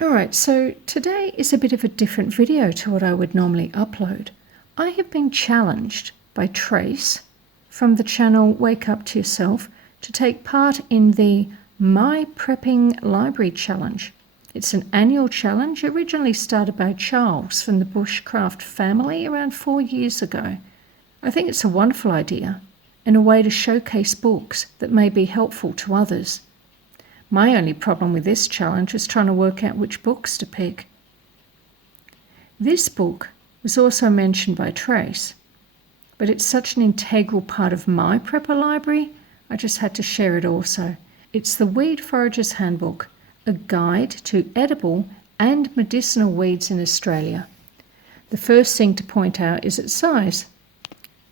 Alright, so today is a bit of a different video to what I would normally upload. I have been challenged by Trace from the channel Wake Up to Yourself to take part in the My Prepping Library Challenge. It's an annual challenge originally started by Charles from the Bushcraft Family around 4 years ago. I think it's a wonderful idea and a way to showcase books that may be helpful to others. My only problem with this challenge was trying to work out which books to pick. This book was also mentioned by Trace, but it's such an integral part of my prepper library, I just had to share it also. It's the Weed Foragers Handbook, a guide to edible and medicinal weeds in Australia. The first thing to point out is its size.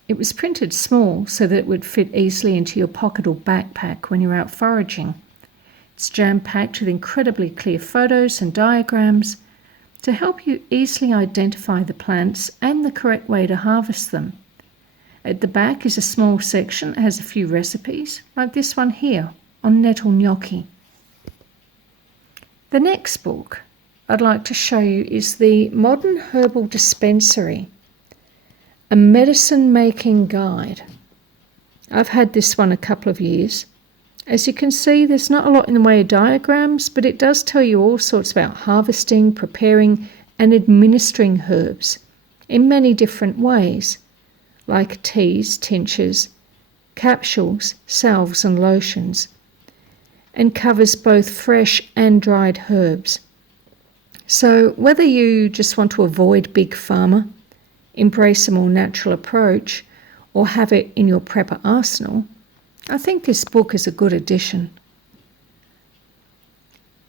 It was printed small so that it would fit easily into your pocket or backpack when you're out foraging. It's jam-packed with incredibly clear photos and diagrams to help you easily identify the plants and the correct way to harvest them. At the back is a small section that has a few recipes, like this one here on Nettle Gnocchi. The next book I'd like to show you is the Modern Herbal Dispensary, a medicine-making guide. I've had this one a couple of years. As you can see, there's not a lot in the way of diagrams, but it does tell you all sorts about harvesting, preparing, and administering herbs in many different ways, like teas, tinctures, capsules, salves, and lotions, and covers both fresh and dried herbs. So whether you just want to avoid big pharma, embrace a more natural approach, or have it in your prepper arsenal, I think this book is a good addition.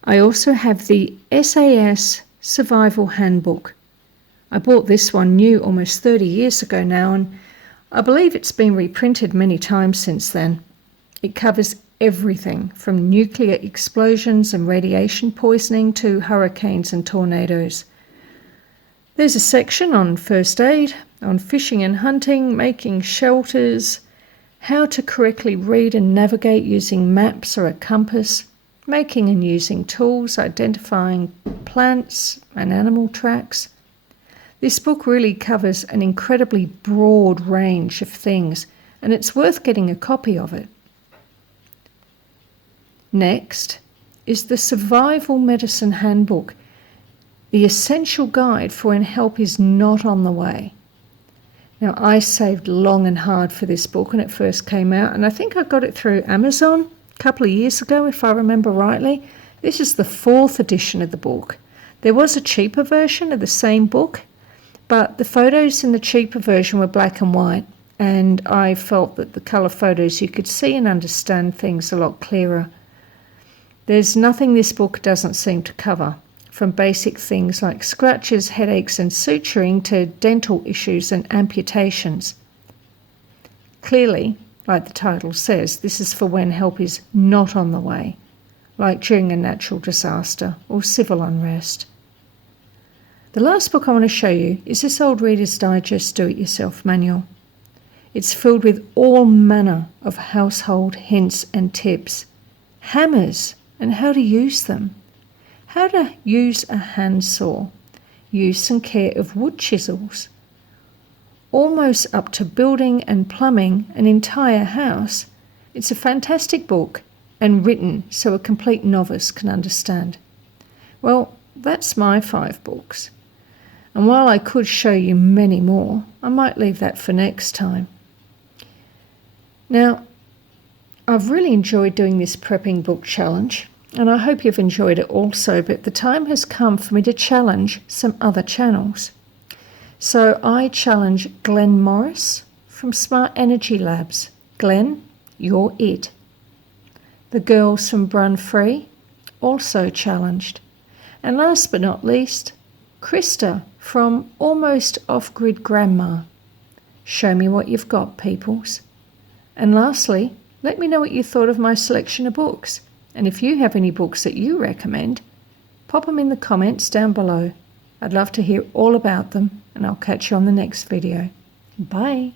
I also have the SAS Survival Handbook. I bought this one new almost 30 years ago now, and I believe it's been reprinted many times since then. It covers everything from nuclear explosions and radiation poisoning to hurricanes and tornadoes. There's a section on first aid, on fishing and hunting, making shelters, how to correctly read and navigate using maps or a compass, making and using tools, identifying plants and animal tracks. This book really covers an incredibly broad range of things, and it's worth getting a copy of it. Next is the Survival Medicine Handbook, the essential guide for when help is not on the way. Now, I saved long and hard for this book when it first came out, and I think I got it through Amazon a couple of years ago, if I remember rightly. This is the 4th edition of the book. There was a cheaper version of the same book, but the photos in the cheaper version were black and white, and I felt that the colour photos you could see and understand things a lot clearer. There's nothing this book doesn't seem to cover, from basic things like scratches, headaches and suturing to dental issues and amputations. Clearly, like the title says, this is for when help is not on the way, like during a natural disaster or civil unrest. The last book I want to show you is this old Reader's Digest do-it-yourself manual. It's filled with all manner of household hints and tips, hammers and how to use them, how to use a handsaw, use and care of wood chisels, almost up to building and plumbing an entire house. It's a fantastic book and written so a complete novice can understand. Well, that's my 5 books. And while I could show you many more, I might leave that for next time. Now, I've really enjoyed doing this prepping book challenge, and I hope you've enjoyed it also, but the time has come for me to challenge some other channels. So I challenge Glenn Morris from Smart Energy Labs. Glenn, you're it. The girls from Brun Free, also challenged. And last but not least, Krista from Almost Off-Grid Grandma. Show me what you've got, peoples. And lastly, let me know what you thought of my selection of books. And if you have any books that you recommend, pop them in the comments down below. I'd love to hear all about them, and I'll catch you on the next video. Bye.